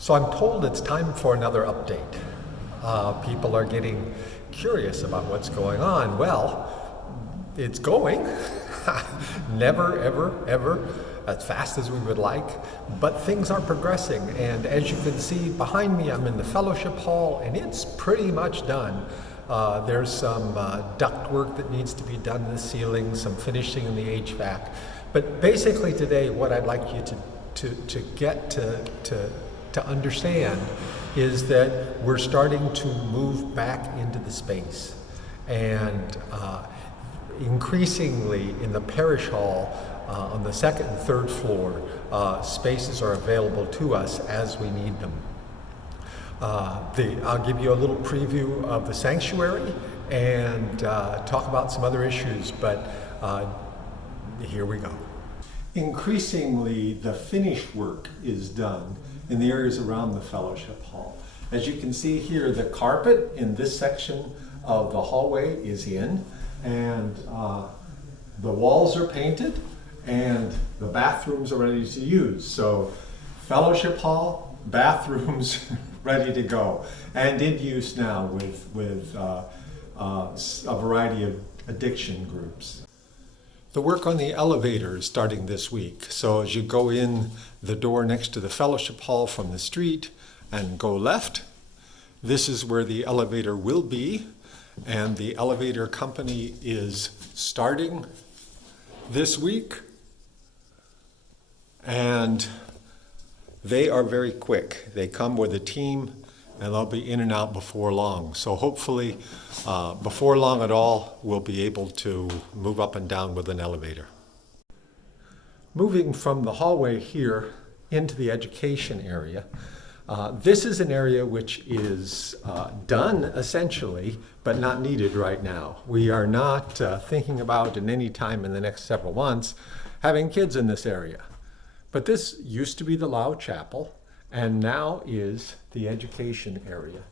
So I'm told it's time for another update. People are getting curious about what's going on. Well, it's going. Never, ever, ever as fast as we would like, but things are progressing. And as you can see behind me, I'm in the fellowship hall, and it's pretty much done. There's some duct work that needs to be done in the ceiling, some finishing in the HVAC. But basically today, what I'd like you to get to understand is that we're starting to move back into the space. And increasingly in the parish hall, on the second and third floor, spaces are available to us as we need them. I'll give you a little preview of the sanctuary and talk about some other issues, but here we go. Increasingly, the finish work is done in the areas around the fellowship hall. As you can see here, the carpet in this section of the hallway is in, and the walls are painted, and the bathrooms are ready to use. So fellowship hall, bathrooms ready to go, and in use now with a variety of addiction groups. The work on the elevator is starting this week. So as you go in the door next to the fellowship hall from the street and go left, this is where the elevator will be. And the elevator company is starting this week. And they are very quick. They come with a team, and they'll be in and out before long. So hopefully, before long at all, we'll be able to move up and down with an elevator. Moving from the hallway here into the education area, this is an area which is done essentially, but not needed right now. We are not thinking about in any time in the next several months having kids in this area. But this used to be the Lau Chapel, and now is the education area.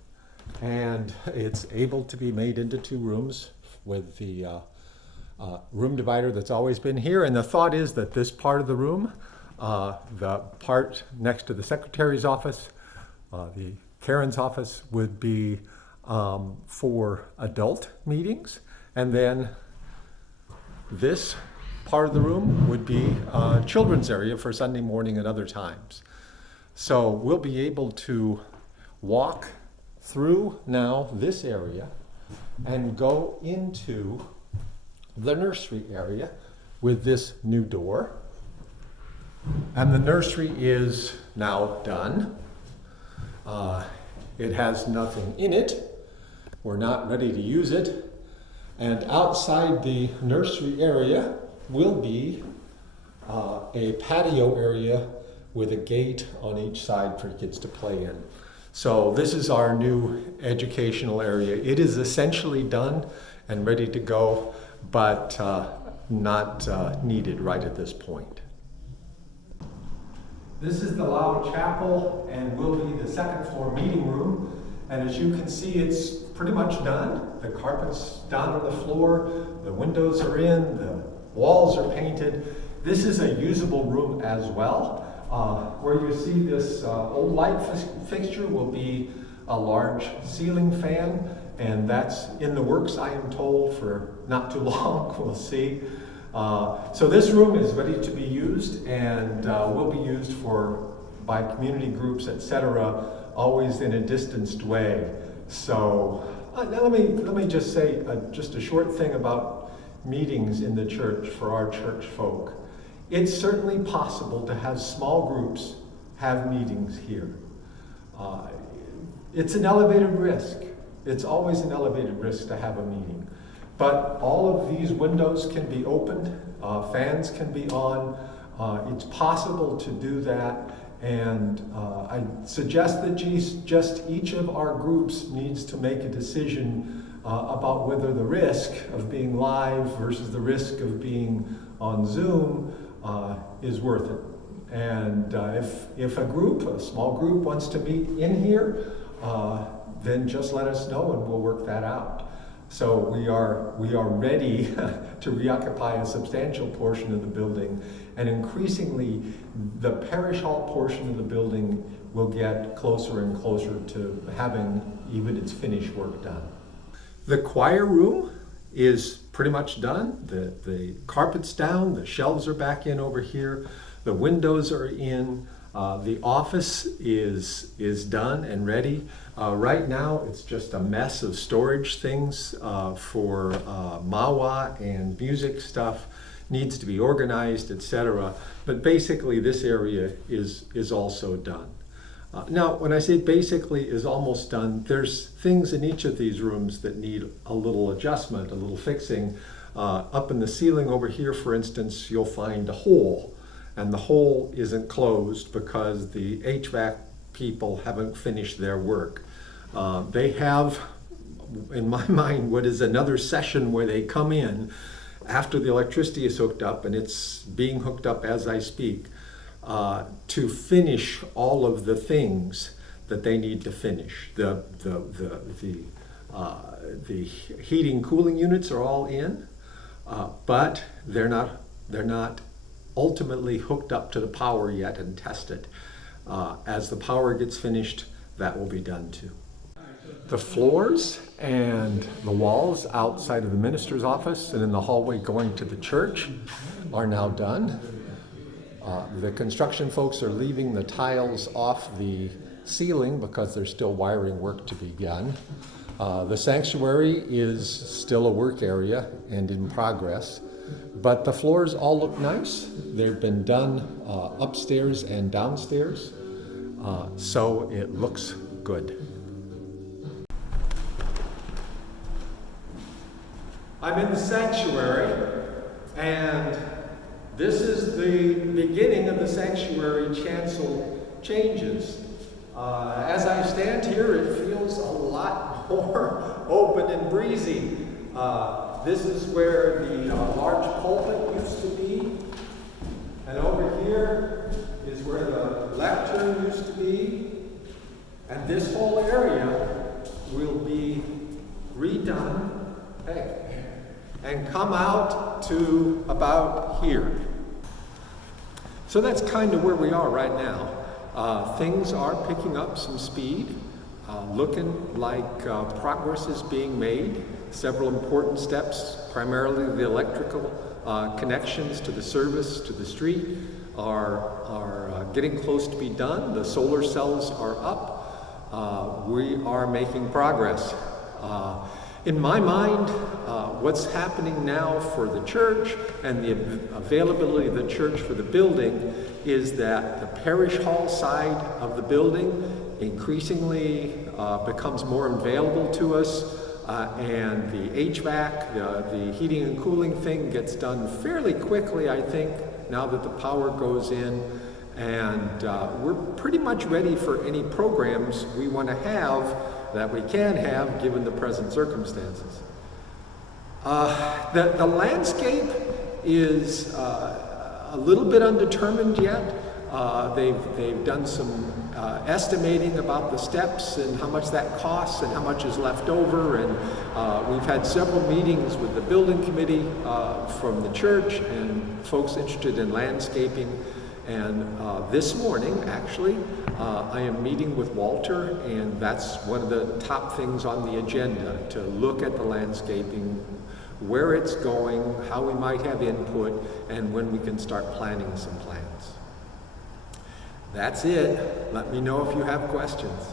And it's able to be made into two rooms with the room divider that's always been here. And the thought is that this part of the room, the part next to the secretary's office, the Karen's office, would be for adult meetings. And then this part of the room would be a children's area for Sunday morning and other times. So we'll be able to walk through now this area and go into the nursery area with this new door. And the nursery is now done. It has nothing in it. We're not ready to use it. And outside the nursery area will be a patio area with a gate on each side for kids to play in. So this is our new educational area. It is essentially done and ready to go, but not needed right at this point. This is the Lau Chapel and will be the second floor meeting room. And as you can see, it's pretty much done. The carpet's down on the floor, the windows are in, the walls are painted. This is a usable room as well. Where you see this old light fixture will be a large ceiling fan, and that's in the works, I am told, for not too long. We'll see. So this room is ready to be used and will be used by community groups, etc., always in a distanced way. So now let me just say just a short thing about meetings in the church for our church folk. It's certainly possible to have small groups have meetings here. It's an elevated risk. It's always an elevated risk to have a meeting. But all of these windows can be opened, fans can be on. It's possible to do that. And I suggest that just each of our groups needs to make a decision about whether the risk of being live versus the risk of being on Zoom is worth it. And if a small group wants to meet in here, then just let us know and we'll work that out. So we are ready to reoccupy a substantial portion of the building, and increasingly the parish hall portion of the building we'll get closer and closer to having even its finished work done. The choir room is pretty much done. The carpet's down, the shelves are back in over here, the windows are in, the office is done and ready. Right now it's just a mess of storage things for MAWA and music stuff. Needs to be organized, etc. But basically this area is also done. Now, when I say basically is almost done, there's things in each of these rooms that need a little adjustment, a little fixing. Up in the ceiling over here, for instance, you'll find a hole, and the hole isn't closed because the HVAC people haven't finished their work. They have, in my mind, what is another session where they come in after the electricity is hooked up, and it's being hooked up as I speak, to finish all of the things that they need to finish. The heating, cooling units are all in, but they're not ultimately hooked up to the power yet and tested. As the power gets finished, that will be done too. The floors and the walls outside of the minister's office and in the hallway going to the church are now done. The construction folks are leaving the tiles off the ceiling because there's still wiring work to be done. The sanctuary is still a work area and in progress, but the floors all look nice. They've been done upstairs and downstairs, so it looks good. I'm in the sanctuary, and this is the beginning of the sanctuary chancel changes. As I stand here, it feels a lot more open and breezy. This is where the large pulpit used to be, and over here is where the lectern used to be, and this whole area will be redone. And come out to about here. So that's kind of where we are right now. Things are picking up some speed, looking like progress is being made. Several important steps, primarily the electrical connections to the service, to the street, are getting close to be done. The solar cells are up. We are making progress. In my mind, what's happening now for the church and the availability of the church for the building is that the parish hall side of the building increasingly becomes more available to us, and the HVAC, the heating and cooling thing, gets done fairly quickly, I think, now that the power goes in, and we're pretty much ready for any programs we want to have that we can have given the present circumstances. The landscape is a little bit undetermined yet. They've done some estimating about the steps and how much that costs and how much is left over, and we've had several meetings with the building committee from the church and folks interested in landscaping. And this morning, actually, I am meeting with Walter, and that's one of the top things on the agenda, to look at the landscaping, where it's going, how we might have input, and when we can start planning some plans. That's it. Let me know if you have questions.